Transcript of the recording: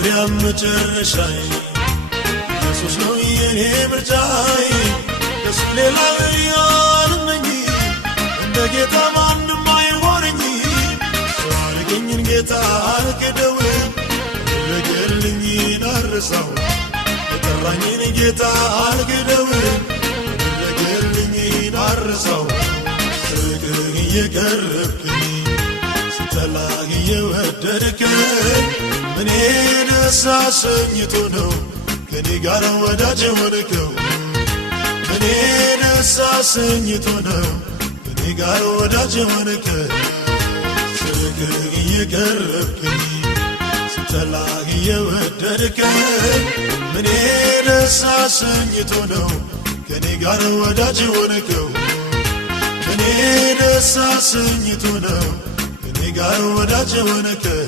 መጀመሪያም መጨረሻዬ ኢየሱስ ነው የኔ ምርጫዬ ከሱ ሌላ ያልመኝ እንደ ጌታ ማንም አይሆነኝ ያረገኝን ጌታ አልክደውም ያደረገልኝ አልረሳው የጠራኝን ጌታ አልክደውም ያደረገልኝ አልረሳው ፍቅር እየቀረብክኝ ስትጠላኝ እየወደድከኝ እኔ ደስ አሰኝቶ ነው ከኔ ጋር ወዳጅ ሆንከው እኔ ደስ አሰኝቶ ነው ከኔ ጋር ወዳጅ ሆንከው ፍቅር እየቀረብክኝ ስትጠላኝ እየወደድከኝ እኔ ደስ አሰኝቶ ነው ከኔ ጋር ወዳጅ ሆንከው እኔ ደስ አሰኝቶ ነው ከኔ ጋር ወዳጅ ሆንከው